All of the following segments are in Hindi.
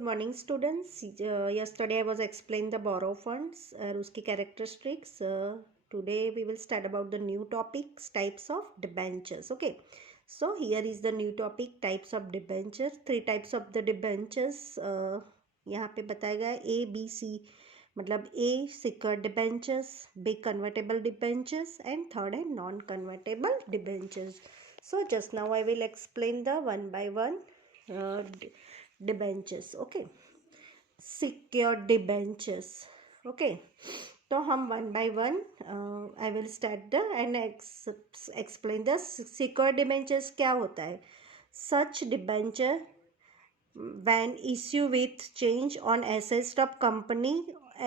Good morning, students. Yesterday I was explained the borrow funds और उसकी characteristics. Today we will start about the new topics, types of debentures. Okay. So here is the new topic, types of debentures. Three types of the debentures. यहाँ पे बताया गया है A, B, C. मतलब A secured debentures, B convertible debentures, and third है non convertible debentures. So just now I will explain the one by one debentures. Okay. Secured debentures. Okay. तो हम one by one I will start the end explain the secured debentures क्या होता है. सच debenture when issue with change on assets of company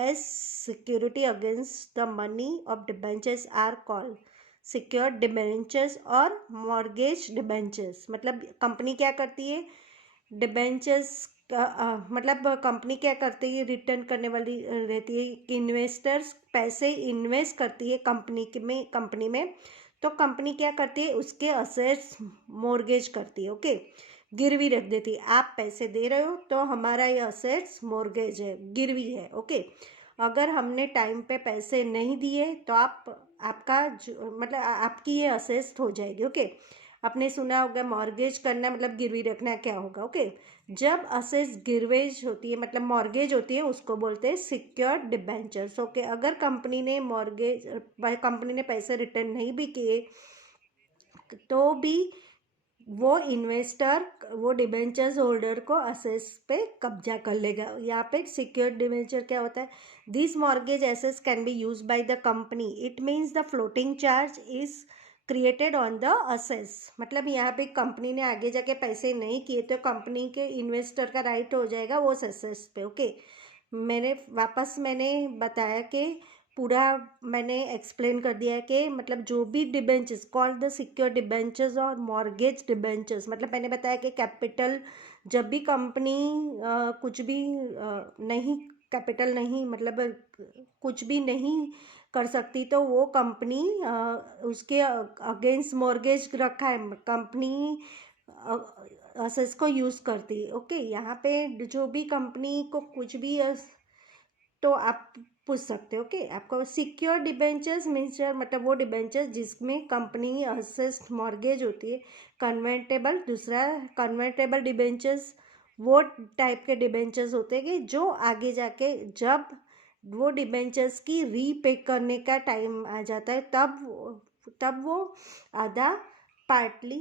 as security against the money of debentures are called secured debentures और mortgage debentures. मतलब कंपनी क्या करती है, डिबेंचर्स मतलब कंपनी क्या करती है, रिटर्न करने वाली रहती है कि इन्वेस्टर्स पैसे इन्वेस्ट करती है कंपनी में तो कंपनी क्या करती है, उसके असेट्स मॉर्गेज करती है. ओके, गिरवी रख देती है. आप पैसे दे रहे हो तो हमारा ये असेट्स मॉर्गेज है, गिरवी है. ओके, अगर हमने टाइम पे पैसे नहीं दिए तो आपका मतलब आपकी ये असेट्स हो जाएगी. ओके, आपने सुना होगा मॉर्गेज करना मतलब गिरवी रखना क्या होगा. ओके, जब असेट्स गिरवेज होती है मतलब मॉर्गेज होती है उसको बोलते हैं सिक्योर्ड डिबेंचर्स. ओके, अगर कंपनी ने पैसे रिटर्न नहीं भी किए तो भी वो इन्वेस्टर वो डिबेंचर्स होल्डर को असेट्स पे कब्जा कर लेगा. यहाँ पे सिक्योर्ड डिबेंचर क्या होता है, this mortgage assets can be use by the company. It means the floating charge is created on the assets. मतलब यहाँ पे कंपनी ने आगे जाके पैसे नहीं किए तो कंपनी के इन्वेस्टर का राइट हो जाएगा वो असेट्स पे. ओके, मैंने बताया कि पूरा मैंने एक्सप्लेन कर दिया है कि मतलब जो भी debentures called the secure debentures और मॉर्गेज डिबेंचर्स, मतलब मैंने बताया कि कैपिटल जब भी कंपनी कुछ भी नहीं कैपिटल नहीं मतलब कुछ भी नहीं कर सकती तो वो कंपनी उसके अगेंस्ट मॉर्गेज रखा है, कंपनी असेट्स को यूज़ करती है. ओके, यहाँ पे जो भी कंपनी को कुछ भी तो आप पूछ सकते हो. ओके, आपको सिक्योर डिबेंचर्स मीन्स मतलब वो डिबेंचर्स जिसमें कंपनी असेस्ट मॉर्गेज होती है. कन्वर्टेबल, दूसरा कन्वर्टेबल डिबेंचर्स वो टाइप के डिबेंचर्स होते हैं कि जो आगे जाके जब वो डिबेंचर्स की रीपे करने का टाइम आ जाता है तब वो आधा पार्टली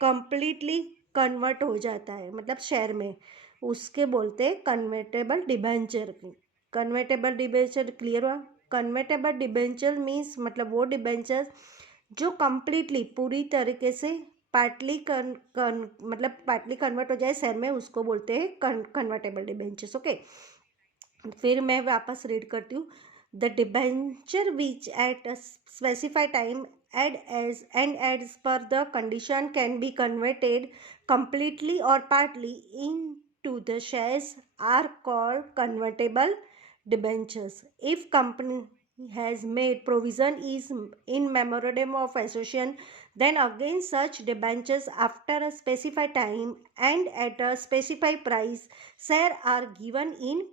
कंप्लीटली कन्वर्ट हो जाता है मतलब शेयर में, उसके बोलते हैं convertible debenture. Convertible debenture clear हुआ. कन्वर्टेबल डिबेंचर मीन्स मतलब वो डिबेंचर जो कम्प्लीटली पूरी तरीके से पार्टली मतलब पार्टली कन्वर्ट हो जाए शेयर में, उसको बोलते हैं कन्वर्टेबल डिबेंचर्स. ओके, फिर मैं वापस रीड करती हूँ. The debenture which at a specified time and as per the condition can be converted completely or partly into the shares are called convertible debentures. If company has made provision is in memorandum of association, then again such debentures after a specified time and at a specified price share are given in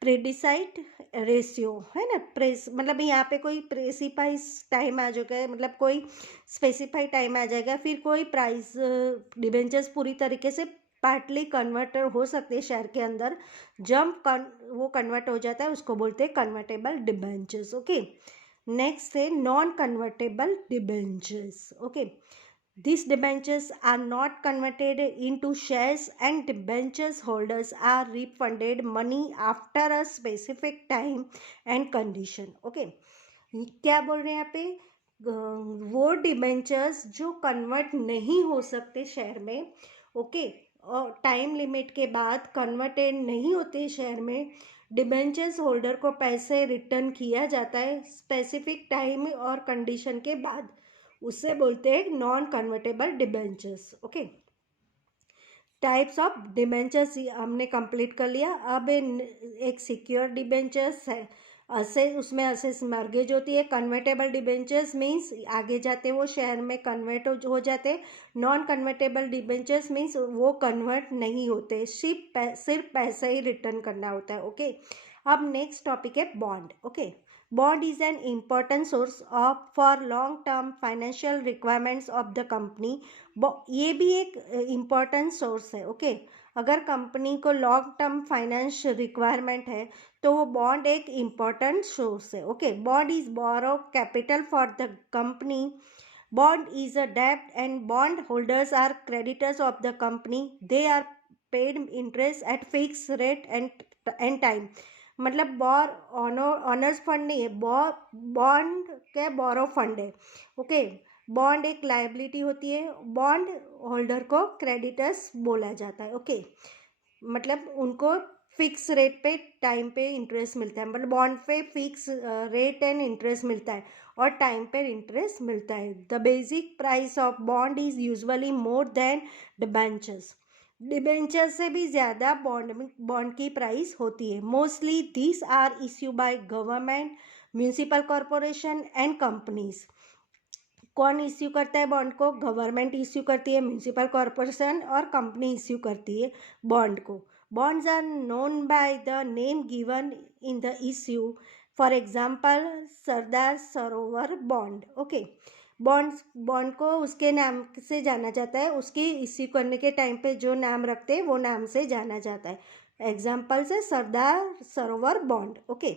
predecided ratio है ना. मतलब यहाँ पे कोई प्रेसिफाइज टाइम आ जाएगा मतलब कोई स्पेसिफाइड टाइम आ जाएगा, फिर कोई प्राइस डिबेंचर्स पूरी तरीके से पार्टली कन्वर्ट हो सकते हैं शेयर के अंदर. जब वो कन्वर्ट हो जाता है उसको बोलते हैं कन्वर्टेबल डिबेंचर्स. ओके, नेक्स्ट है non convertible debentures. Okay, these debentures are not converted into shares and debentures holders are refunded money after a specific time and condition. Okay, क्या बोल रहे हैं यहाँ पे, वो डिबेंचर्स जो कन्वर्ट नहीं हो सकते शेयर में. ओके, और टाइम लिमिट के बाद कन्वर्टेड नहीं होते शेयर में, डिबेंचर्स होल्डर को पैसे रिटर्न किया जाता है स्पेसिफिक टाइम और कंडीशन के बाद, उससे बोलते हैं non convertible debentures. Okay, types of debentures हमने कंप्लीट कर लिया. अब एक सिक्योर डिबेंचर्स है असेस, उसमें असेस मॉर्गेज होती है। कन्वर्टेबल डिबेंचर्स मीन्स आगे जाते वो शेयर में कन्वर्ट हो जाते। नॉन कन्वर्टेबल डिबेंचर्स मीन्स वो कन्वर्ट नहीं होते, सिर्फ पैसा ही रिटर्न करना होता है। ओके, अब नेक्स्ट टॉपिक है bond. Okay, bond is an important source of for long term financial requirements of the company. ये भी एक इम्पॉर्टेंट सोर्स है। ओके, अगर कंपनी को लॉन्ग टर्म फाइनेंस रिक्वायरमेंट है तो वो बॉन्ड एक इम्पॉर्टेंट सोर्स है। Okay, bond is borrow capital for the company. Bond is a डेब्ट and bond holders are creditors of the company. They are paid interest eight fix rate and time. मतलब ऑनर्स फंड नहीं है, बॉन्ड के बोरो फंड है। ओके, बॉन्ड एक लायबिलिटी होती है, बॉन्ड होल्डर को क्रेडिटर्स बोला जाता है। ओके, मतलब उनको फिक्स रेट पे टाइम पे इंटरेस्ट मिलता है, मतलब बॉन्ड पे फिक्स रेट एंड इंटरेस्ट मिलता है और टाइम पे इंटरेस्ट मिलता है। The basic price of bond is usually more than debentures. Debenture से भी ज़्यादा बॉन्ड की प्राइस होती है। Mostly this are issue by government, municipal corporation and companies. कौन इश्यू करता है बॉन्ड को? गवर्नमेंट इश्यू करती है, म्यूनिसिपल कॉरपोरेशन और कंपनी इश्यू करती है बॉन्ड को। Bonds are known by the name given in the issue. For example Sardar Sarovar bond. Okay, bond को उसके नाम से जाना जाता है, उसकी इश्यू करने के टाइम पे जो नाम रखते हैं वो नाम से जाना जाता है। एग्जाम्पल्स है सरदार Sarovar bond. Okay,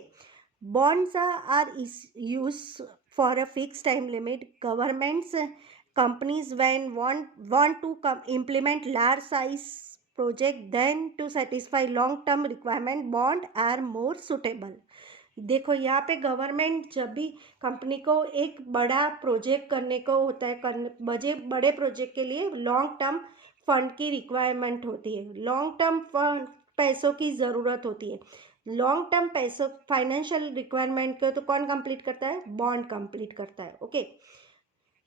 bonds are used for a fixed time limit. Governments, companies when want to implement large size project, then to satisfy long term requirement, bond are more suitable. देखो यहाँ पे गवर्नमेंट जब भी कंपनी को एक बड़ा प्रोजेक्ट करने को होता है, बड़े प्रोजेक्ट के लिए लॉन्ग टर्म फंड की रिक्वायरमेंट होती है, लॉन्ग टर्म फंड पैसों की ज़रूरत होती है। लॉन्ग टर्म पैसों फाइनेंशियल रिक्वायरमेंट को तो कौन कंप्लीट करता है? बॉन्ड कंप्लीट करता है। ओके,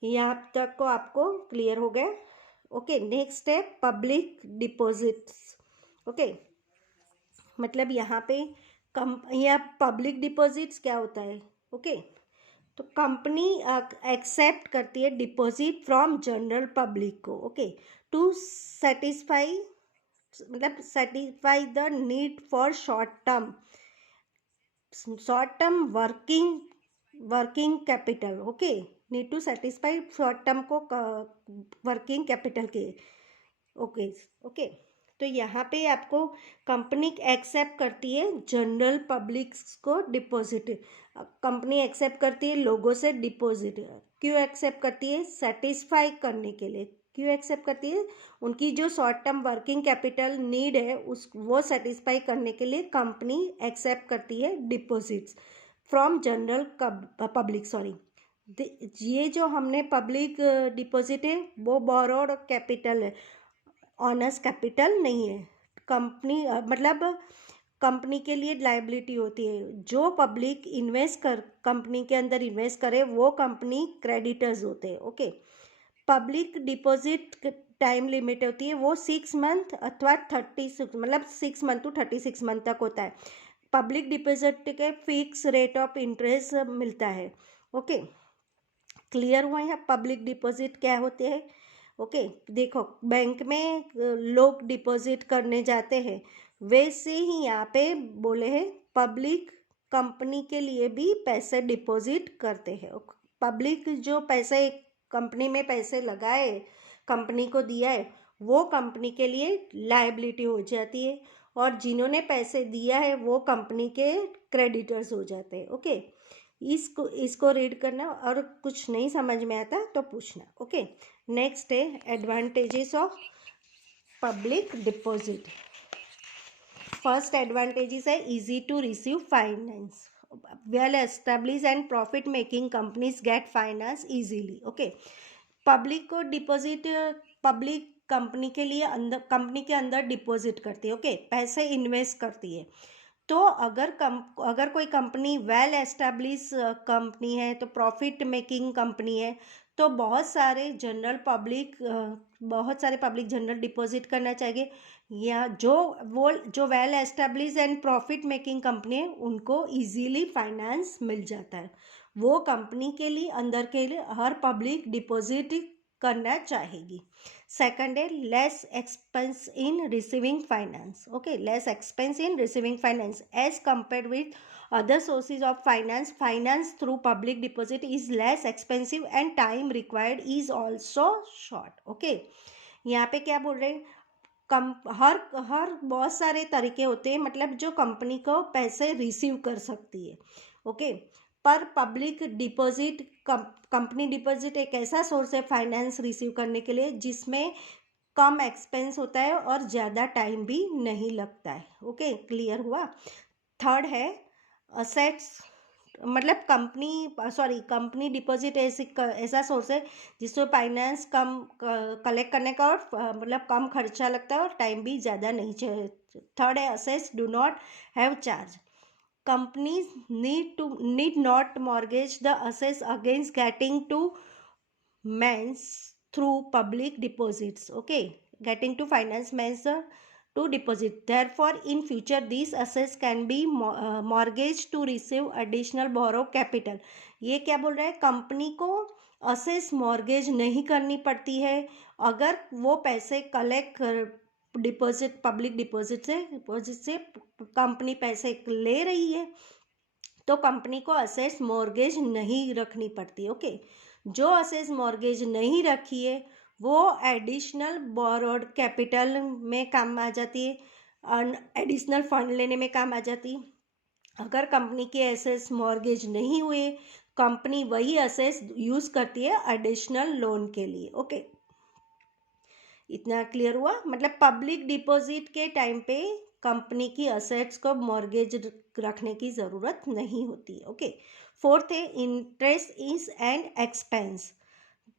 यहाँ तक को आपको क्लियर हो गया। ओके, नेक्स्ट है पब्लिक डिपॉजिट्स। ओके, मतलब यहाँ पे पब्लिक डिपॉजिट्स क्या होता है? ओके, तो कंपनी एक्सेप्ट करती है डिपॉजिट फ्रॉम जनरल पब्लिक को। ओके, टू सेटिस्फाई, मतलब satisfy the need for short term working capital. Okay, need to satisfy short term को वर्किंग कैपिटल के। ओके ओके, तो यहाँ पे आपको कंपनी एक्सेप्ट करती है जनरल पब्लिक को डिपॉजिट। कंपनी एक्सेप्ट करती है लोगों से डिपॉजिट। क्यों एक्सेप्ट करती है? सेटिस्फाई करने के लिए। क्यों एक्सेप्ट करती है? उनकी जो short term working capital need है वो सेटिस्फाई करने के लिए कंपनी एक्सेप्ट करती है deposits from general public. Sorry, ये जो हमने पब्लिक डिपॉजिट है वो बोरोड कैपिटल है, ऑनर्स कैपिटल नहीं है। कंपनी मतलब कंपनी के लिए लायबिलिटी होती है। जो पब्लिक कंपनी के अंदर इन्वेस्ट करे वो कंपनी क्रेडिटर्स होते हैं। Okay, public deposit time limit होती है वो 6 मंथ अथवा 36, मतलब 6 मंथ टू 36 मंथ तक होता है। पब्लिक डिपॉजिट के फिक्स रेट ऑफ इंटरेस्ट मिलता है। ओके, क्लियर हुआ यहाँ पब्लिक डिपॉजिट क्या होते हैं? ओके, देखो बैंक में लोग डिपॉजिट करने जाते हैं, वैसे ही यहाँ पे बोले हैं पब्लिक कंपनी के लिए भी पैसे डिपॉजिट करते हैं। पब्लिक जो पैसे कंपनी में पैसे लगाए, कंपनी को दिया है, वो कंपनी के लिए लायबिलिटी हो जाती है और जिन्होंने पैसे दिया है वो कंपनी के क्रेडिटर्स हो जाते हैं। ओके, इसको रीड करना और कुछ नहीं समझ में आता तो पूछना। ओके, नेक्स्ट है advantages of public deposit. First advantages है easy to receive finance. Well establish and profit making companies get finance easily. Okay, public को डिपॉजिट, पब्लिक कंपनी के लिए कंपनी के अंदर डिपॉजिट करती है। ओके, पैसे इन्वेस्ट करती है। तो अगर कोई कंपनी वेल एस्टेब्लिश कंपनी है, तो प्रॉफिट मेकिंग कंपनी है, तो बहुत सारे पब्लिक जनरल डिपॉजिट करना चाहिए। या जो well establish and profit making company है उनको इजीली फाइनेंस मिल जाता है, वो कंपनी के लिए अंदर के लिए हर पब्लिक डिपॉजिट करना चाहेगी। सेकंड है less expense in receiving finance. Okay, less expense in receiving finance as compared with other sources of finance through public deposit is less expensive and time required is also short. okay, यहाँ पे क्या बोल रहे हैं, हर बहुत सारे तरीके होते हैं, मतलब जो कंपनी को पैसे रिसीव कर सकती है। ओके, पर पब्लिक डिपॉजिट कंपनी डिपॉजिट एक ऐसा सोर्स है फाइनेंस रिसीव करने के लिए जिसमें कम एक्सपेंस होता है और ज़्यादा टाइम भी नहीं लगता है। ओके, क्लियर हुआ। थर्ड है असेट्स, मतलब कंपनी डिपॉजिट ऐसा सोर्स है जिसमें फाइनेंस कम कलेक्ट करने का और मतलब कम खर्चा लगता है और टाइम भी ज़्यादा नहीं चाहिए। थर्ड है assets do not have charge, companies need not mortgage the assets against getting to means through public deposits. Okay, getting to finance means to deposit. Therefore, in future, these assets can be mortgaged to receive additional borrow capital. ये क्या बोल रहा है, कंपनी को असेस मॉर्गेज नहीं करनी पड़ती है अगर वो पैसे कलेक्ट डिपॉजिट पब्लिक डिपॉजिट से कंपनी पैसे ले रही है तो कंपनी को असेस मॉर्गेज नहीं रखनी पड़ती। ओके, जो असेस मॉर्गेज नहीं रखी है वो एडिशनल बोरोड कैपिटल में काम आ जाती है, एडिशनल फंड लेने में काम आ जाती है। अगर कंपनी के एसेट्स मॉर्गेज नहीं हुए, कंपनी वही एसेट्स यूज करती है एडिशनल लोन के लिए। ओके, इतना क्लियर हुआ। मतलब पब्लिक डिपॉजिट के टाइम पे कंपनी की असेट्स को मॉर्गेज रखने की ज़रूरत नहीं होती। ओके, फोर्थ है interest is an expense.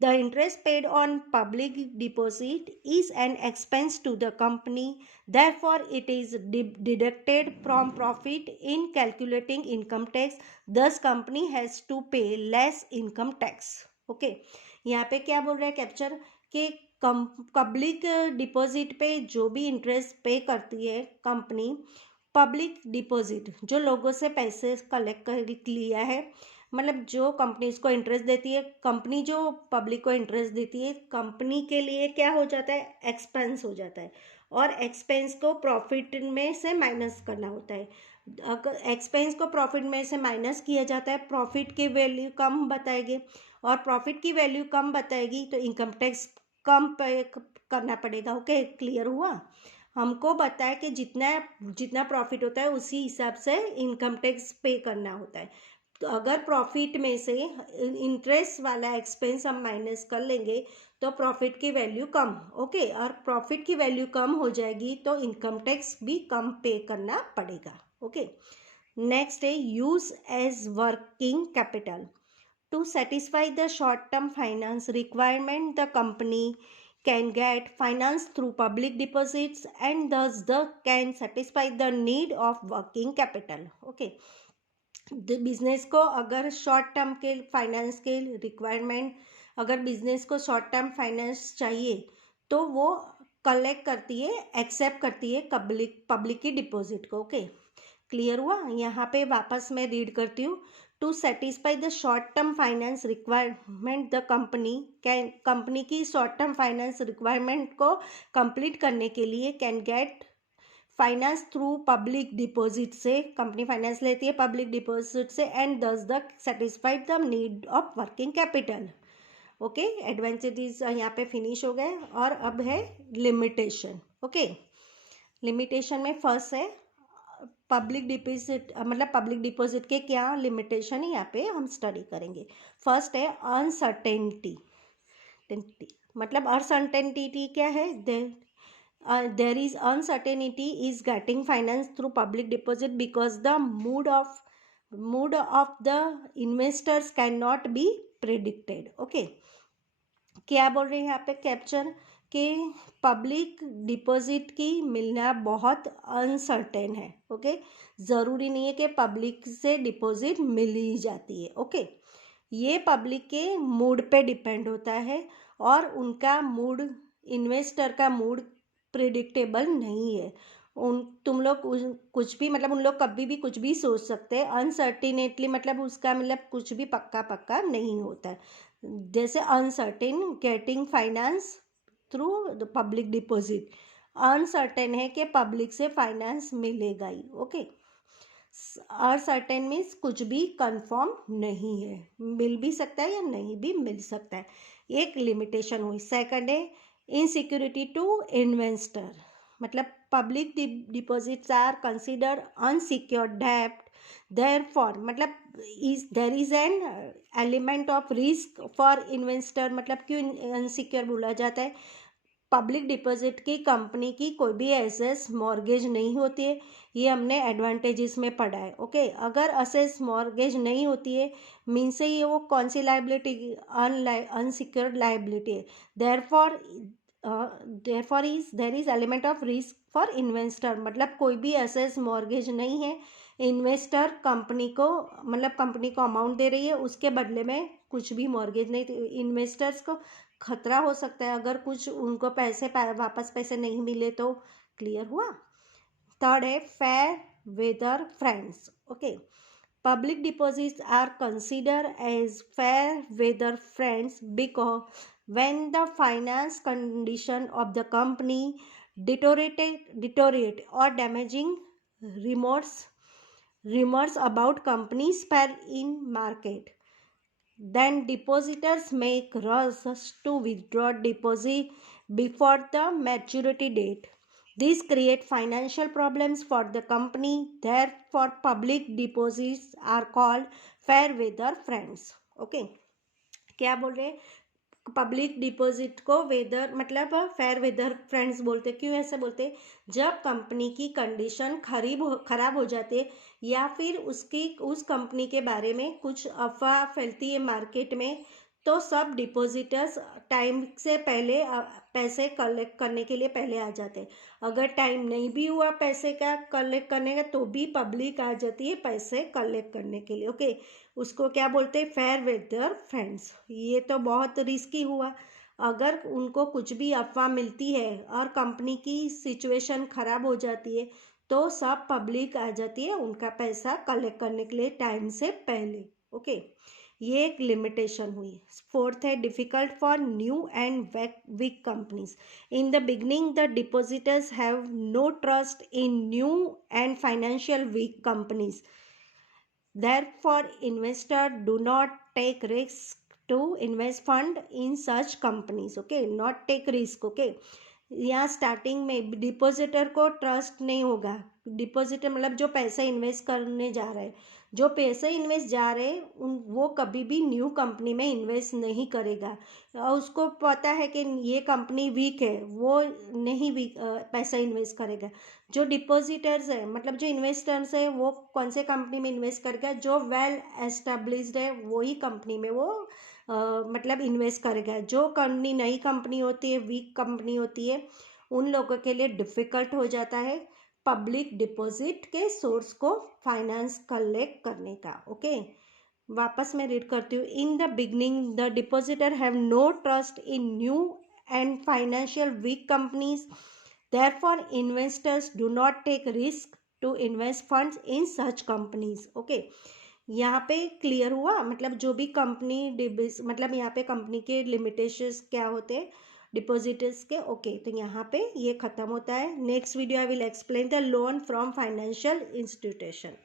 The interest paid on public deposit is an expense to the company. Therefore, it is deducted from profit in calculating income tax. Thus, company has to pay less income tax. Okay, यहाँ पे क्या बोल रहा है कैप्चर कि पब्लिक डिपॉजिट पे जो भी इंटरेस्ट पे करती है कंपनी, पब्लिक डिपॉजिट जो लोगों से पैसे कलेक्ट कर लिया है, मतलब जो कंपनी इसको इंटरेस्ट देती है, कंपनी जो पब्लिक को इंटरेस्ट देती है, कंपनी के लिए क्या हो जाता है, एक्सपेंस हो जाता है और एक्सपेंस को प्रॉफिट में से माइनस करना होता है। अगर एक्सपेंस को प्रॉफिट में से माइनस किया जाता है, प्रॉफिट की वैल्यू कम बताएगी और प्रॉफिट की वैल्यू कम बताएगी तो इनकम टैक्स कम पे करना पड़ेगा। ओके, क्लियर हुआ। हमको बताया कि जितना प्रॉफिट होता है उसी हिसाब से इनकम टैक्स पे करना होता है। तो अगर प्रॉफिट में से इंटरेस्ट वाला एक्सपेंस हम माइनस कर लेंगे तो प्रॉफिट की वैल्यू कम। ओके, और प्रॉफिट की वैल्यू कम हो जाएगी तो इनकम टैक्स भी कम पे करना पड़ेगा। ओके, नेक्स्ट है use as working capital to satisfy the short term finance requirement. The company can get finance through public deposits and thus can satisfy the need of working capital. Okay, business को अगर शॉर्ट टर्म के फाइनेंस के रिक्वायरमेंट, अगर बिजनेस को शॉर्ट टर्म फाइनेंस चाहिए तो वो कलेक्ट करती है, एक्सेप्ट करती है पब्लिक की डिपॉजिट को। ओके, क्लियर हुआ। यहाँ पे वापस मैं रीड करती हूँ। To satisfy the short term finance requirement the company की शॉर्ट टर्म फाइनेंस रिक्वायरमेंट को कंप्लीट करने के लिए can get finance through public deposit से, कंपनी फाइनेंस लेती है पब्लिक डिपॉजिट से and thus the satisfied the need of working capital. Okay, advantages यहाँ पे फिनिश हो गए और अब है लिमिटेशन। ओके, लिमिटेशन में फर्स्ट है पब्लिक डिपॉजिट, मतलब पब्लिक डिपॉजिट के क्या लिमिटेशन है यहाँ पे हम स्टडी करेंगे। फर्स्ट है अनसर्टेनिटी, मतलब अनसर्टेनिटी क्या है, there is uncertainty is getting finance through public deposit because the mood of the investors cannot be predicted. Okay, क्या बोल रहे हैं यहाँ पे कैप्चर कि पब्लिक डिपॉजिट की मिलना बहुत अनसर्टेन है। ओके, ज़रूरी नहीं है कि पब्लिक से डिपॉजिट मिल ही जाती है। ओके, ये पब्लिक के मूड पे डिपेंड होता है और उनका मूड, इन्वेस्टर का मूड प्रिडिक्टेबल नहीं है। तुम लोग कुछ भी मतलब उन लोग कभी भी कुछ भी सोच सकते हैं। अनसर्टिनेटली मतलब उसका मतलब कुछ भी पक्का पक्का नहीं होता है। जैसे uncertain getting finance through the public deposit, uncertain है कि पब्लिक से फाइनेंस मिलेगा ही। ओके, अनसर्टेन मीन्स कुछ भी कंफर्म नहीं है, मिल भी सकता है या नहीं भी मिल सकता है, एक लिमिटेशन हुई। सेकंड है इनसिक्योरिटी टू इन्वेस्टर, मतलब public deposits are considered unsecured डेब्ट, देयरफॉर मतलब there is an element of risk for investor. मतलब क्यों अनसिक्योर बोला जाता है? पब्लिक डिपॉजिट की कंपनी की कोई भी एसेस मॉर्गेज नहीं होती है, ये हमने एडवांटेजेस में पढ़ा है। ओके, अगर एसेस मॉर्गेज नहीं होती है मीन्स से ये वो कौन सी लाइबिलिटी? अनसिक्योर्ड लाइबिलिटी है। Therefore there is element of risk for investor, मतलब कोई भी एसेस मॉर्गेज नहीं है, इन्वेस्टर कंपनी को मतलब कंपनी को अमाउंट दे रही है, उसके बदले में कुछ भी मॉर्गेज नहीं, तो इन्वेस्टर्स को खतरा हो सकता है अगर कुछ उनको वापस पैसे नहीं मिले तो। क्लियर हुआ? थर्ड है fair weather friends. Okay, public deposits are considered as fair weather friends because when the finance condition of the company deteriorate or damaging rumors about companies spread in market, then depositors make rush to withdraw deposit before the maturity date. This creates financial problems for the company. Therefore, public deposits are called fair weather friends. Okay, क्या बोल रहे? पब्लिक डिपॉजिट को वेदर मतलब फेयर वेदर फ्रेंड्स बोलते। क्यों ऐसे बोलते? जब कंपनी की कंडीशन खराब हो जाती है या फिर उस कंपनी के बारे में कुछ अफवाह फैलती है मार्केट में, तो सब डिपॉजिटर्स टाइम से पहले पैसे कलेक्ट करने के लिए पहले आ जाते हैं। अगर टाइम नहीं भी हुआ पैसे का कलेक्ट करने का तो भी पब्लिक आ जाती है पैसे कलेक्ट करने के लिए। ओके, उसको क्या बोलते हैं? Fair weather friends. ये तो बहुत रिस्की हुआ। अगर उनको कुछ भी अफवाह मिलती है और कंपनी की सिचुएशन खराब हो जाती है तो सब पब्लिक आ जाती है उनका पैसा कलेक्ट करने के लिए टाइम से पहले। ओके, ये एक लिमिटेशन हुई। फोर्थ है difficult for new and weak companies. In the beginning the depositors have no trust in new and financial weak companies, therefore investors do not take risk to invest fund in such companies. Okay, not take risk. Okay, यहाँ स्टार्टिंग में डिपॉजिटर को ट्रस्ट नहीं होगा। डिपॉजिटर मतलब जो पैसा इन्वेस्ट करने जा रहा है, जो पैसे इन्वेस्ट जा रहे हैं वो कभी भी न्यू कंपनी में इन्वेस्ट नहीं करेगा। और उसको पता है कि ये कंपनी वीक है, वो नहीं वीक पैसा इन्वेस्ट करेगा। जो डिपॉजिटर्स है मतलब जो इन्वेस्टर्स है वो कौन से कंपनी में इन्वेस्ट करेगा? जो वेल एस्टेब्लिश्ड है वही कंपनी में वो मतलब इन्वेस्ट करेगा। जो कंपनी नई कंपनी होती है, वीक कंपनी होती है, उन लोगों के लिए डिफ़िकल्ट हो जाता है पब्लिक डिपॉजिट के सोर्स को फाइनेंस कलेक्ट करने का। ओके, वापस मैं रीड करती हूँ। In the beginning the depositor have no trust in new and financial weak companies, therefore investors do not take risk to invest funds in such companies. Okay, यहाँ पे क्लियर हुआ? मतलब जो भी कंपनी मतलब यहाँ पे कंपनी के लिमिटेशंस क्या होते हैं डिपॉजिटर्स के। ओके, तो यहाँ पे ये खत्म होता है। Next video I will explain the loan from financial institution.